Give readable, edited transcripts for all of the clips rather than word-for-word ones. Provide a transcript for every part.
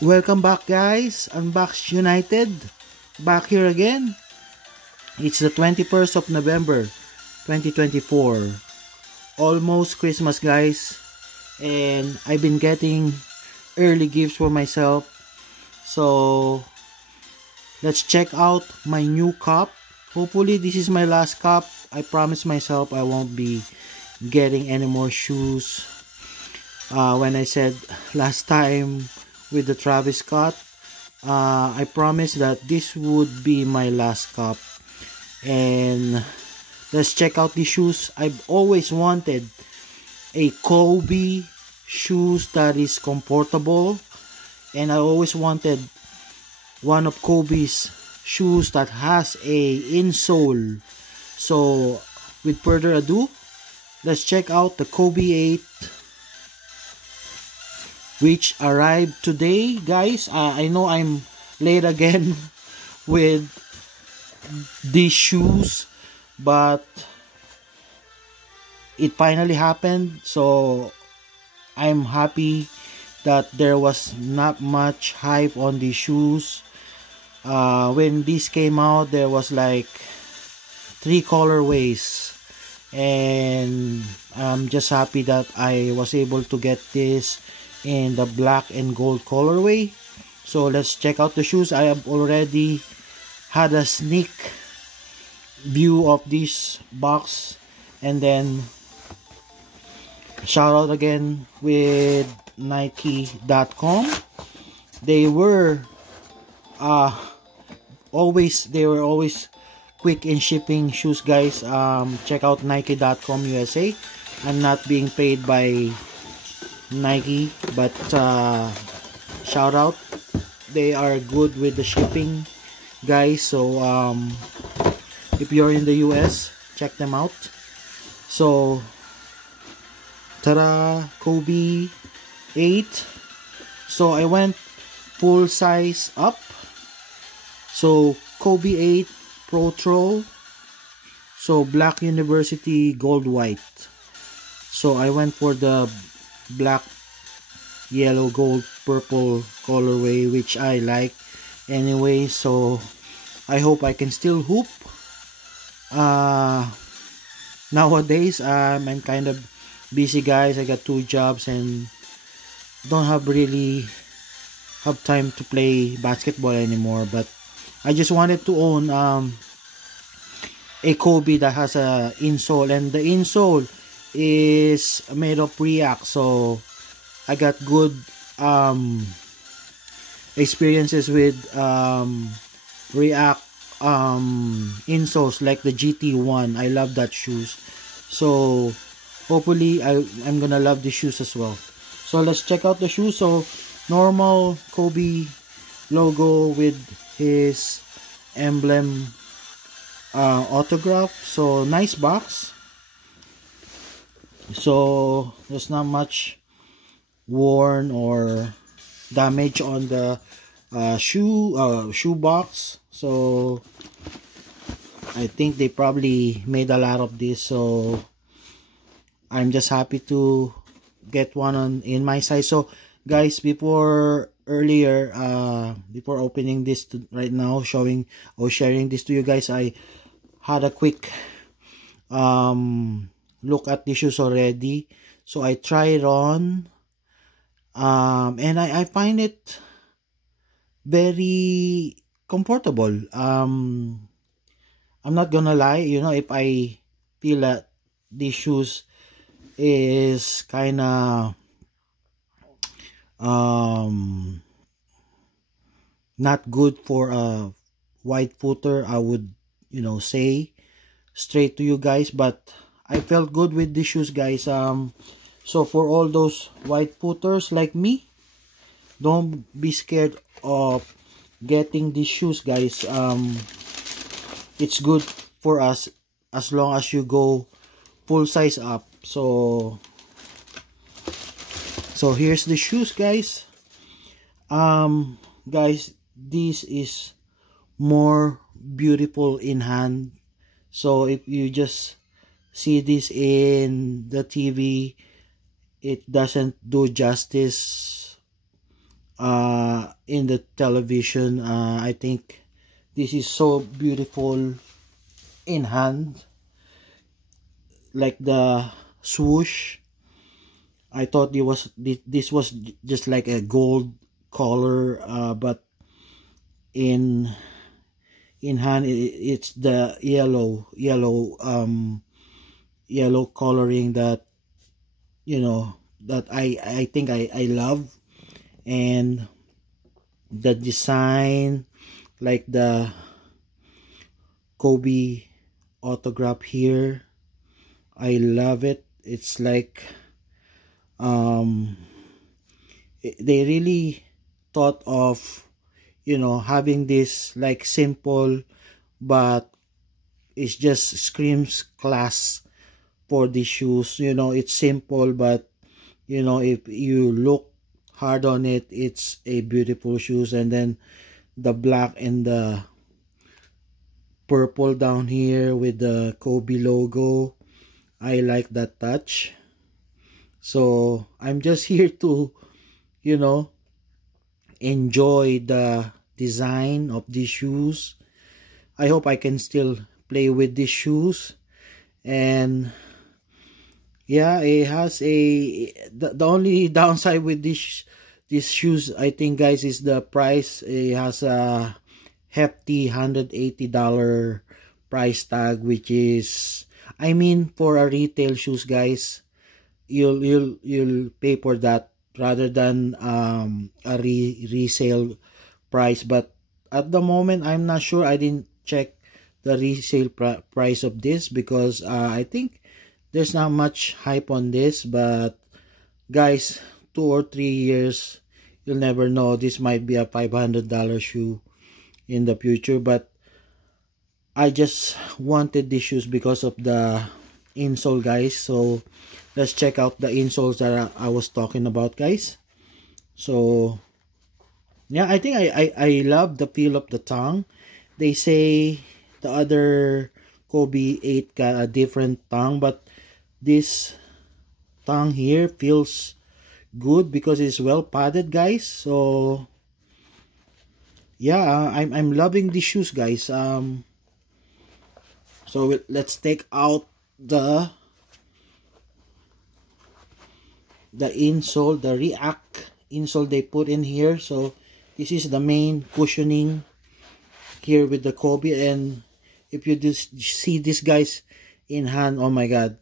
Welcome back, guys. Unbox United. Back here again. It's the 21st of November 2024. Almost Christmas, guys. And I've been getting early gifts for myself. So let's check out my new cup. Hopefully this is my last cup. I promise myself I won't be getting any more shoes. When I said last time with the Travis Scott, I promised that this would be my last cup. And let's check out the shoes. I've always wanted a Kobe shoes that is comfortable, and I always wanted one of Kobe's shoes that has a insole. So with further ado, let's check out the Kobe 8, which arrived today, guys. I know I'm late again with these shoes, but it finally happened. So I'm happy that there was not much hype on these shoes. When this came out, there was like 3 colorways, and I'm just happy that I was able to get this in the black and gold colorway. So let's check out the shoes. I have already had a sneak view of this box, and then shout out again with Nike.com. They were always quick in shipping shoes, guys. Check out Nike.com USA. I'm not being paid by Nike, but shout out, they are good with the shipping, guys. So if you're in the US, check them out. So tada, Kobe 8. So I went full size up. So Kobe 8 Pro Troll, so black university gold white. So I went for the black, yellow, gold, purple colorway, which I like anyway. So I hope I can still hoop. Nowadays I'm kind of busy, guys. I got 2 jobs and don't really have time to play basketball anymore, but I just wanted to own a Kobe that has a insole, and the insole is made of React. So I got good experiences with React insoles, like the GT1. I love that shoes. So hopefully I'm gonna love the shoes as well. So let's check out the shoes. So normal Kobe logo with his emblem autograph. So nice box. So there's not much worn or damage on the shoe box. So I think they probably made a lot of this, so I'm just happy to get one in my size. So guys, before opening this right now, sharing this to you guys, I had a quick look at the shoes already. So I tried on, and I find it very comfortable. I'm not gonna lie, if I feel that these shoes is kind of not good for a wide footer, I would say straight to you guys, but I felt good with these shoes, guys. So for all those wide footers like me, don't be scared of getting these shoes, guys. It's good for us as long as you go full size up. So here's the shoes, guys. Guys, this is more beautiful in hand. So if you just see this in the TV, it doesn't do justice in the television. I think this is so beautiful in hand, like the swoosh. I thought this was just like a gold color, but in hand it's the yellow coloring that, you know, that I think I love. And the design, like the Kobe autograph here, I love it. It's like they really thought of, you know, having this like simple, but it just screams class for the shoes. You know, it's simple, but you know, if you look hard on it, it's a beautiful shoes. And then the black and the purple down here with the Kobe logo, I like that touch. So I'm just here to, you know, enjoy the design of these shoes. I hope I can still play with these shoes. And yeah, it has the only downside with these shoes, I think, guys, is the price. It has a hefty $180 price tag, which is, I mean, for a retail shoes, guys, you'll pay for that rather than a resale price. But at the moment, I'm not sure. I didn't check the resale price of this, because I think there's not much hype on this. But guys, 2 or 3 years, you'll never know, this might be a $500 shoe in the future. But I just wanted these shoes because of the insole, guys. So let's check out the insoles that I was talking about, guys. So yeah, I think I love the feel of the tongue. They say the other Kobe 8 got a different tongue, but this tongue here feels good because it's well padded, guys. So yeah, I'm loving these shoes, guys. So let's take out the insole, the React insole they put in here. So this is the main cushioning here with the Kobe. And if you just see this, guys, in hand, oh my god,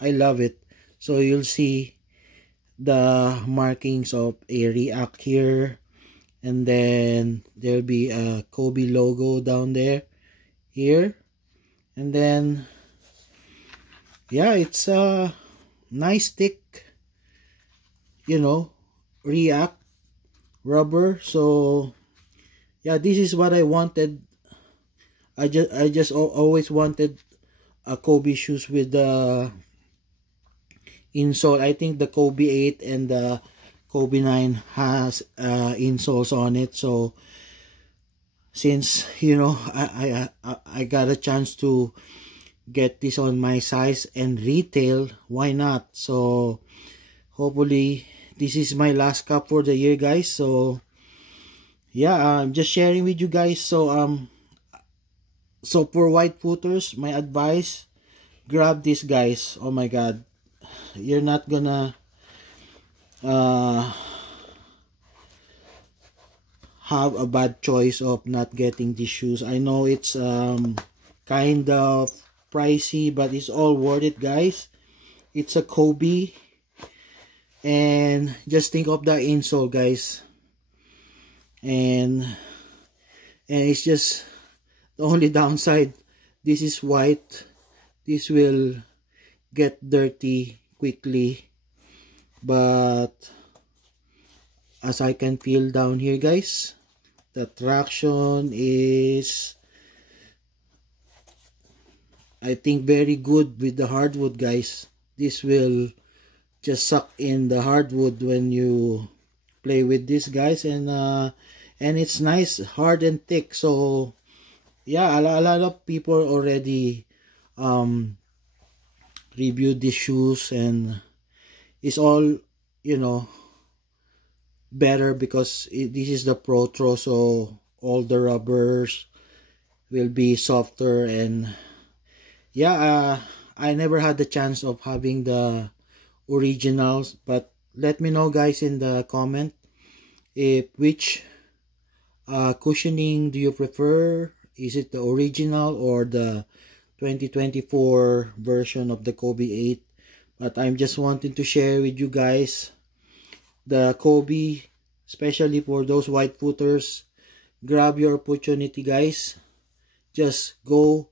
I love it. So you'll see the markings of a React here, and then there'll be a Kobe logo down there here. And then yeah, it's a nice thick, you know, React rubber. So yeah, this is what I wanted. I just always wanted a Kobe shoes with the insole. I think the Kobe 8 and the Kobe 9 has insoles on it. So since, you know, I got a chance to get this on my size and retail, why not? So hopefully this is my last cup for the year, guys. So yeah, I'm just sharing with you guys. So so for white footers, my advice, grab this, guys. Oh my god, you're not gonna have a bad choice of not getting these shoes. I know it's kind of pricey, but it's all worth it, guys. It's a Kobe, and just think of the insole, guys. And it's just the only downside, this is white. This will get dirty quickly, but as I can feel down here, guys, the traction is, I think, very good with the hardwood, guys. This will just suck in the hardwood when you play with this, guys. And it's nice, hard and thick. So yeah, a lot of people already reviewed these shoes, and it's all, you know, better because this is the Protro, so all the rubbers will be softer. And yeah, I never had the chance of having the originals, but let me know guys in the comment if which cushioning do you prefer. Is it the original or the 2024 version of the Kobe 8? But I'm just wanting to share with you guys the Kobe, especially for those white footers. Grab your opportunity guys. Just go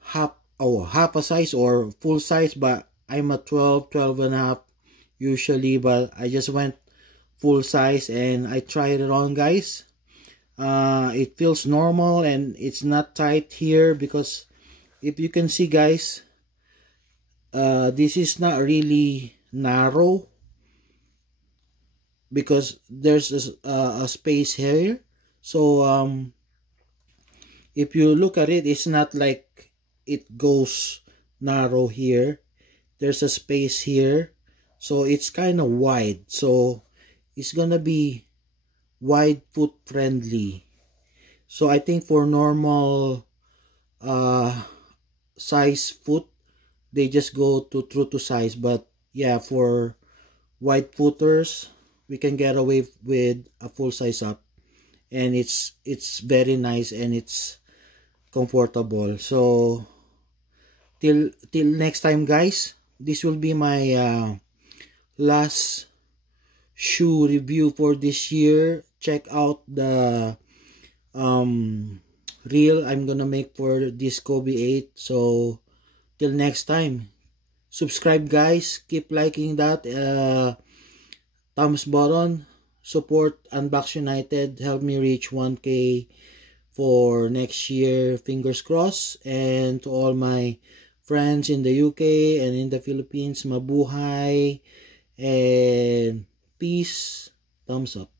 half a size or full size, but I'm a 12 and a half usually, but I just went full size and I tried it on guys. It feels normal and it's not tight here, because if you can see guys, this is not really narrow because there's a space here. So if you look at it, it's not like it goes narrow here. There's a space here, so it's kind of wide, so it's gonna be wide foot friendly. So I think for normal size foot, they just go to true to size. But yeah, for wide footers, we can get away with a full size up, and it's very nice and it's comfortable. So till next time guys, this will be my last shoe review for this year. Check out the reel I'm gonna make for this Kobe 8. So till next time, subscribe guys, keep liking that thumbs button, support Unbox United, help me reach 1K for next year, fingers crossed. And to all my friends in the UK and in the Philippines, mabuhay and peace, thumbs up.